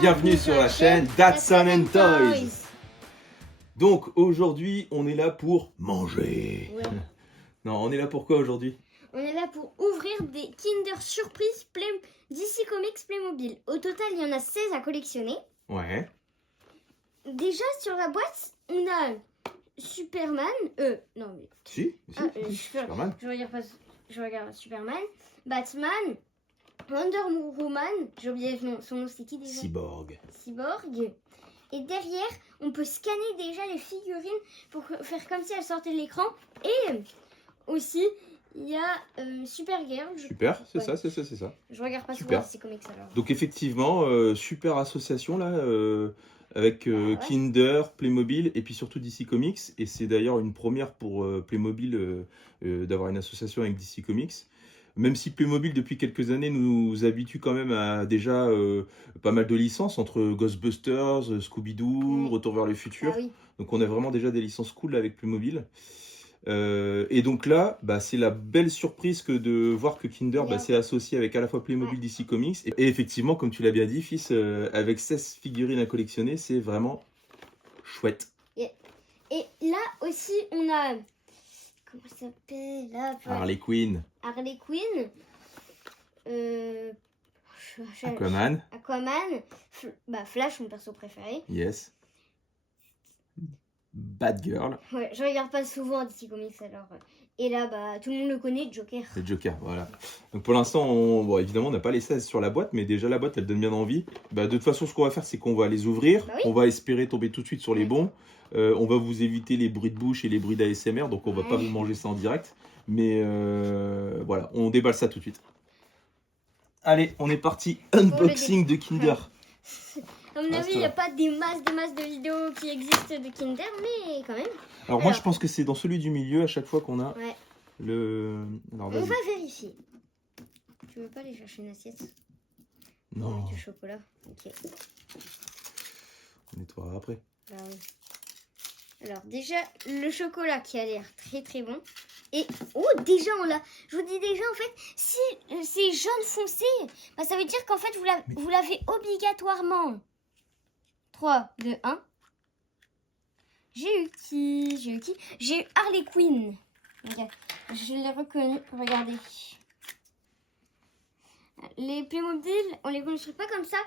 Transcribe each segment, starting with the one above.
Bienvenue sur la chaîne Datsun and Toys. Donc aujourd'hui on est là pour manger. Ouais. Non, on est là pour quoi aujourd'hui? On est là pour ouvrir des Kinder Surprise DC Comics Playmobil. Au total, il y en a 16 à collectionner. Ouais. Déjà, sur la boîte, on a Superman. Non, mais. Si, Superman. Je regarde Superman, Batman, Wonder Woman. J'ai oublié son nom, c'est qui déjà? Cyborg. Et derrière, on peut scanner déjà les figurines pour faire comme si elles sortaient de l'écran. Et aussi, il y a Supergirl. Super, c'est Ouais. ça. Je regarde pas Super. souvent DC Comics alors. Donc effectivement, super association là, avec Ouais. Kinder, Playmobil et puis surtout DC Comics. Et c'est d'ailleurs une première pour Playmobil d'avoir une association avec DC Comics. Même si Playmobil depuis quelques années nous habitue quand même à déjà pas mal de licences entre Ghostbusters, Scooby-Doo, Retour vers le futur. Ah oui. Donc on a vraiment déjà des licences cool là, avec Playmobil. Et donc là, bah, c'est la belle surprise que de voir que Kinder c'est associé avec à la fois Playmobil, DC Comics. Et effectivement, comme tu l'as bien dit, fils, avec 16 figurines à collectionner, c'est vraiment chouette. Et là aussi, on a... Comment ça s'appelle là? Harley Quinn. Harley Quinn. Aquaman. Flash, mon perso préféré. Yes. Batgirl. Ouais, je regarde pas souvent DC Comics alors. Et là, tout le monde le connaît, Joker. C'est Joker, voilà. Donc pour l'instant, bon, évidemment, on n'a pas les 16 sur la boîte, mais déjà la boîte, elle donne bien envie. De toute façon, ce qu'on va faire, c'est qu'on va les ouvrir. Oui. On va espérer tomber tout de suite sur les bons. On va vous éviter les bruits de bouche et les bruits d'ASMR, donc on va pas vous manger ça en direct. Mais voilà, on déballe ça tout de suite. Allez, on est parti. Unboxing de Kinder. À mon avis, il n'y a pas des masses de vidéos qui existent de Kinder, mais quand même. Alors moi, je pense que c'est dans celui du milieu à chaque fois qu'on a le... Alors, on va vérifier. Tu veux pas aller chercher une assiette? Non. Du chocolat. Ok. On nettoiera après. Bah oui. Alors déjà, le chocolat qui a l'air très très bon. Et déjà on l'a. Je vous dis déjà en fait, si c'est jaune foncé, ça veut dire qu'en fait vous l'avez obligatoirement. 3, 2, 1. J'ai eu qui? J'ai eu Harley Quinn. Okay. Je l'ai reconnu. Regardez. Les Playmobil, on les construit pas comme ça,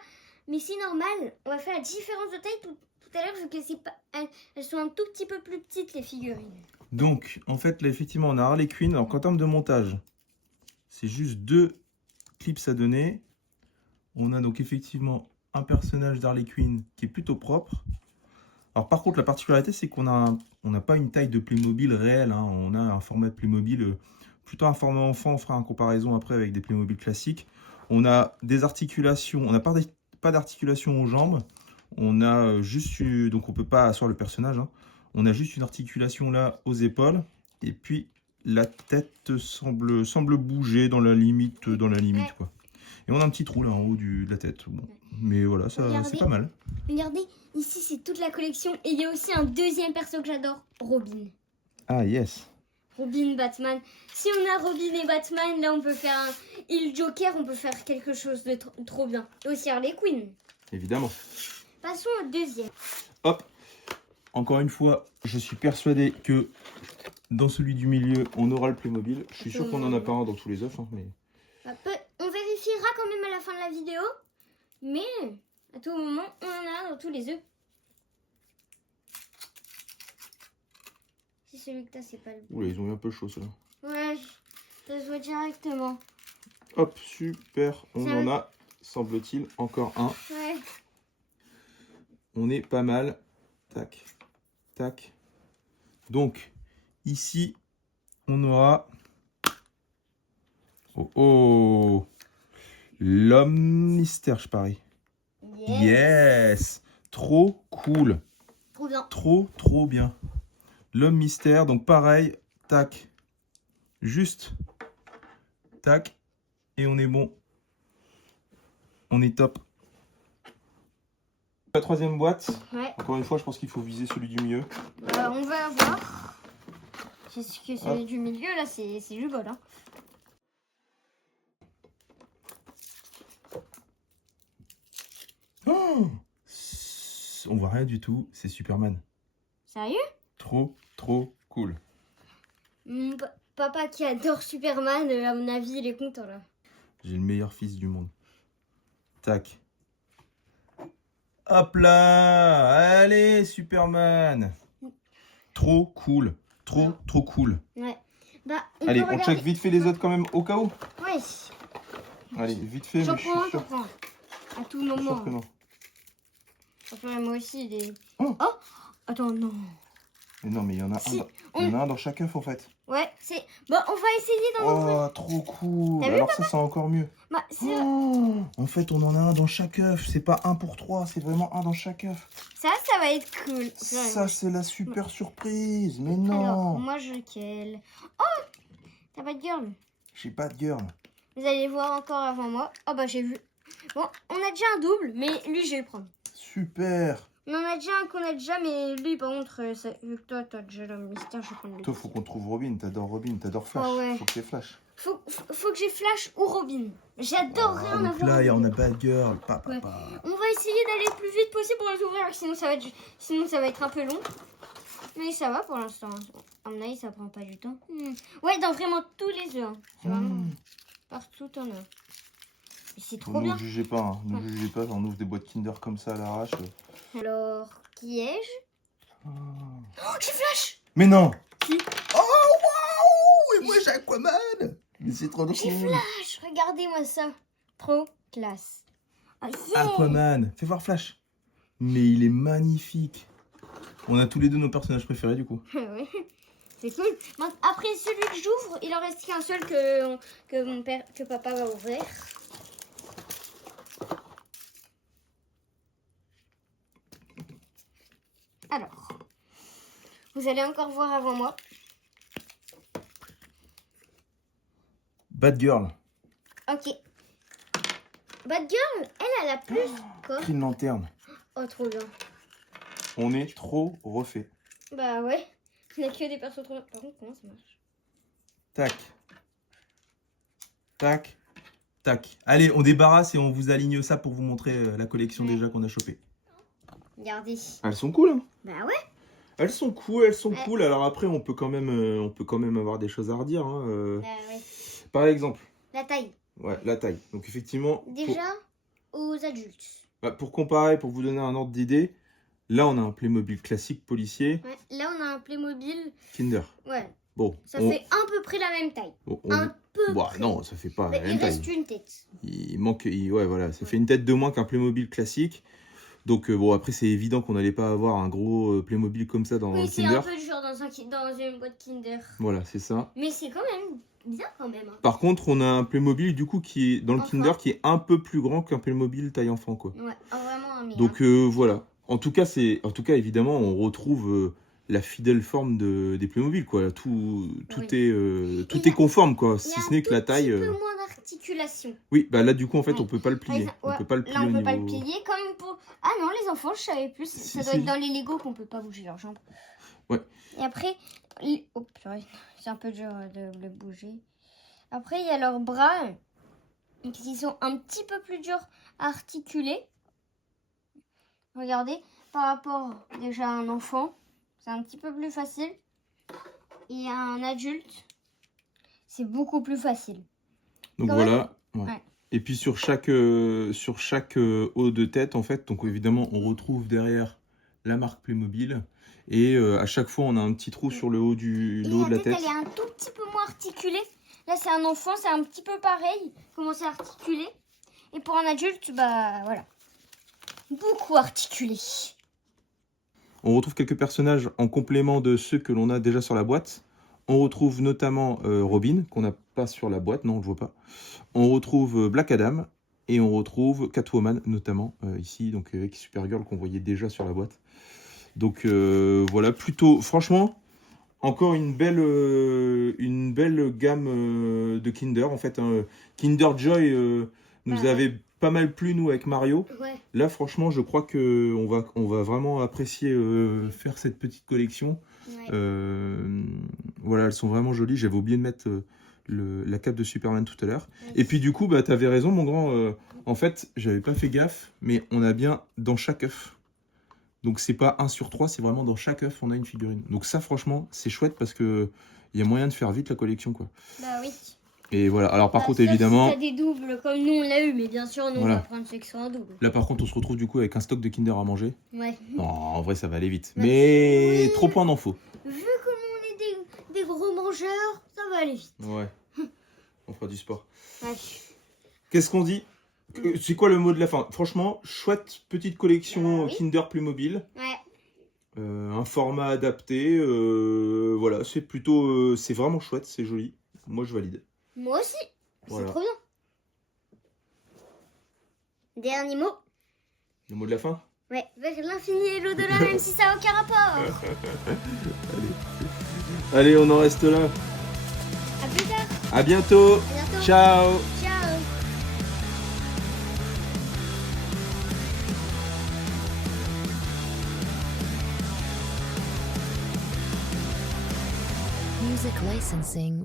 mais c'est normal. On va faire la différence de taille tout à l'heure, vu que c'est pas, elles sont un tout petit peu plus petites les figurines. Donc, en fait, là, effectivement, on a Harley Quinn. Alors, en termes de montage, c'est juste 2 clips à donner. On a donc effectivement un personnage d'Harley Quinn qui est plutôt propre. Alors, par contre, la particularité, c'est qu'on n'a pas une taille de Playmobil réelle. Hein. On a un format de Playmobil, plutôt un format enfant. On fera une comparaison après avec des Playmobil classiques. On a des articulations. On n'a pas d'articulation aux jambes. On a juste, donc on peut pas asseoir le personnage. Hein. On a juste une articulation là aux épaules. Et puis la tête semble bouger dans la limite, quoi. Et on a un petit trou là en haut de la tête. Bon. Mais voilà, ça c'est pas mal. Regardez, ici c'est toute la collection. Et il y a aussi un deuxième perso que j'adore, Robin. Ah yes. Robin, Batman. Si on a Robin et Batman, là on peut faire et le Joker, on peut faire quelque chose de trop bien. Et aussi Harley Quinn. Évidemment. Passons au deuxième. Hop. Encore une fois, je suis persuadé que dans celui du milieu, on aura le Playmobil. Je suis sûr qu'on en a pas un dans tous les œufs. Hein, mais... On vérifiera quand même à la fin de la vidéo. Mais à tout moment, on en a dans tous les œufs. Si celui que t'as, c'est pas le bon. Oula, ils ont eu un peu chaud, ceux-là. Ouais, ça se voit directement. Hop, super. On en a, semble-t-il, encore un. Ouais. On est pas mal. Tac, tac. Donc, ici, on aura... Oh, l'homme mystère, je parie. Yes. Trop cool. Trop bien. Trop bien. L'homme mystère, donc pareil, tac. Juste, tac. Et on est bon. On est top. La troisième boîte. Ouais. Encore une fois, je pense qu'il faut viser celui du milieu. On va voir. Parce que celui du milieu, là, c'est du bol. Hein. Oh, on voit rien du tout, c'est Superman. Sérieux? Trop, trop cool. Mon papa qui adore Superman, à mon avis, il est content là. J'ai le meilleur fils du monde. Tac. Hop là! Allez, Superman! Trop cool. Trop, trop cool. Ouais. Bah, Allez, peut on regarder. check vite fait les autres quand même au cas où. Ouais. Allez, vite fait, J'en mais je suis prends un, sûr, j'en prends un. À tout je suis moment. sûr que non. J'en ferai moi aussi des. Oh. Oh! Attends, non. Mais non, mais il y en a, Si, il y en a un dans chaque œuf en fait. Ouais, c'est. Bon, on va essayer d'en ouvrir. Oh, trop cool. T'as vu, Alors ça, c'est encore mieux. Bah, c'est Oh, en fait, on en a un dans chaque œuf. C'est pas un pour trois, c'est vraiment un dans chaque œuf. ça va être cool. Ça, c'est la super surprise. Mais Alors, non, moi, je lequel? Oh! T'as pas de girl? j'ai pas de girl. Vous allez voir encore avant moi. Oh, bah, j'ai vu. Bon, on a déjà un double, mais lui, je vais le prendre. Super. On en a déjà un qu'on a déjà, mais lui, par contre, vu que toi, t'as déjà le mystère, je vais prendre le Toi, faut qu'on trouve Robin. T'adores Flash. Ah ouais. Faut que t'aies Flash. Faut que j'ai Flash ou Robin. J'adorerais en donc avoir là, un. on a Bad Girl. Ouais. On va essayer d'aller le plus vite possible pour les ouvrir, sinon ça va être un peu long. Mais ça va pour l'instant. À mon avis, ça prend pas du temps. Ouais, dans vraiment tous les œufs. C'est vraiment partout t'en as. Et c'est trop Ne bien. nous jugez pas, hein. Ne nous jugez pas. On ouvre des boîtes Kinder comme ça à l'arrache. Alors, qui ai-je? Oh. Oh, j'ai Flash. Mais non. Si. Oh, waouh. Et moi, j'ai Aquaman. Mais c'est trop J'ai drôle. Flash. Regardez-moi ça. Trop classe. Oh, yeah. Aquaman. Fais voir Flash. Mais il est magnifique. On a tous les deux nos personnages préférés du coup. Ouais. C'est cool. Après celui que j'ouvre, il en reste qu'un seul que papa va ouvrir. Alors, vous allez encore voir avant moi. Bad Girl. Ok. Bad Girl, elle a plus quoi? Green Lantern. Oh, trop bien. On est trop refait. Bah ouais. Il n'y a que des persos trop bien. Par contre, comment ça marche? Tac. Tac. Tac. Allez, on débarrasse et on vous aligne ça pour vous montrer la collection déjà qu'on a chopée. Regardez. Elles sont cool, hein. Bah ouais. Elles sont cool. Alors après, on peut quand même avoir des choses à redire. Hein. Bah ouais. Par exemple, La taille. ouais, la taille. Donc effectivement, Déjà aux adultes. pour comparer, pour vous donner un ordre d'idée, là on a un Playmobil classique policier Ouais. Là, on a un Playmobil. Kinder. Ouais. Bon, Ça fait à peu près la même taille. on- Peu Bah, près. non, ça fait pas Mais la il même taille. reste une tête. Il manque, ouais, voilà, ça fait une tête de moins qu'un Playmobil classique. Donc bon, après c'est évident qu'on n'allait pas avoir un gros Playmobil comme ça dans Oui, le c'est Kinder. un peu dur dans une boîte Kinder. Voilà, c'est ça. Mais c'est quand même bien quand même. Hein. Par contre, on a un Playmobil du coup qui est dans le Enfant. Kinder qui est un peu plus grand qu'un Playmobil taille enfant quoi. Ouais, vraiment un meilleur. Donc voilà. En tout cas, évidemment, on retrouve la fidèle forme des Playmobil quoi. Tout est conforme quoi, si ce n'est que la taille. Un peu moins d'articulation. Oui, bah là du coup en fait Ouais. on peut pas le plier. Ouais, On peut pas le plier là, on au peut pas le niveau- plier comme pour. Ah non, les enfants, je savais plus. Ça doit si. être dans les Lego qu'on peut pas bouger leurs jambes. Ouais. Et après, oh purée, c'est un peu dur de le bouger. Après, il y a leurs bras qui sont un petit peu plus durs à articuler. Regardez, par rapport déjà à un enfant, c'est un petit peu plus facile. Et à un adulte, c'est beaucoup plus facile. Donc Quand voilà. Ouais. Ouais. Et puis sur chaque haut de tête, en fait, donc évidemment, on retrouve derrière la marque Playmobil. Et à chaque fois, on a un petit trou sur le haut Et de la tête. elle est un tout petit peu moins articulée. Là, c'est un enfant, c'est un petit peu pareil. Comment c'est articulé. Et pour un adulte, bah voilà. Beaucoup articulé. On retrouve quelques personnages en complément de ceux que l'on a déjà sur la boîte. On retrouve notamment Robin, qu'on n'a pas sur la boîte, non, on ne le voit pas. On retrouve Black Adam et on retrouve Catwoman, notamment ici, donc avec Supergirl qu'on voyait déjà sur la boîte. Donc voilà, plutôt, franchement, encore une belle gamme de Kinder. En fait, Kinder Joy nous avait pas mal plu, nous, avec Mario. Ouais. Là, franchement, je crois qu'on va vraiment apprécier faire cette petite collection. Ouais. Voilà, elles sont vraiment jolies. J'avais oublié de mettre la cape de Superman tout à l'heure. Oui. Et puis du coup, bah, t'avais raison, mon grand. En fait, j'avais pas fait gaffe, mais on a bien dans chaque œuf. Donc c'est pas 1 sur 3, c'est vraiment dans chaque œuf, on a une figurine. Donc ça, franchement, c'est chouette parce que il y a moyen de faire vite la collection, quoi. Bah oui. Et voilà. Alors par Bah, contre, sauf évidemment, si t'as des doubles comme nous on l'a eu, mais bien sûr nous Voilà. on va prendre ceux qui sont en double. là par contre, on se retrouve du coup avec un stock de Kinder à manger. Ouais. Non, en vrai, ça va aller vite. Ouais. Mais Oui. trop point d'en faut. Vu comme on est des gros mangeurs, ça va aller vite. Ouais. On fera du sport. Ouais. Qu'est-ce qu'on dit? C'est quoi le mot de la fin? Franchement, chouette petite collection Oui. Kinder Playmobil. Ouais. Un format adapté. Voilà, c'est plutôt. C'est vraiment chouette, c'est joli. Moi, je valide. Moi aussi. Voilà. C'est trop bien. Dernier mot. Le mot de la fin? Ouais. Vers l'infini et l'au-delà, même si ça n'a aucun rapport. Allez, on en reste là. À plus tard. À bientôt. À bientôt. Ciao. Ciao. Music licensing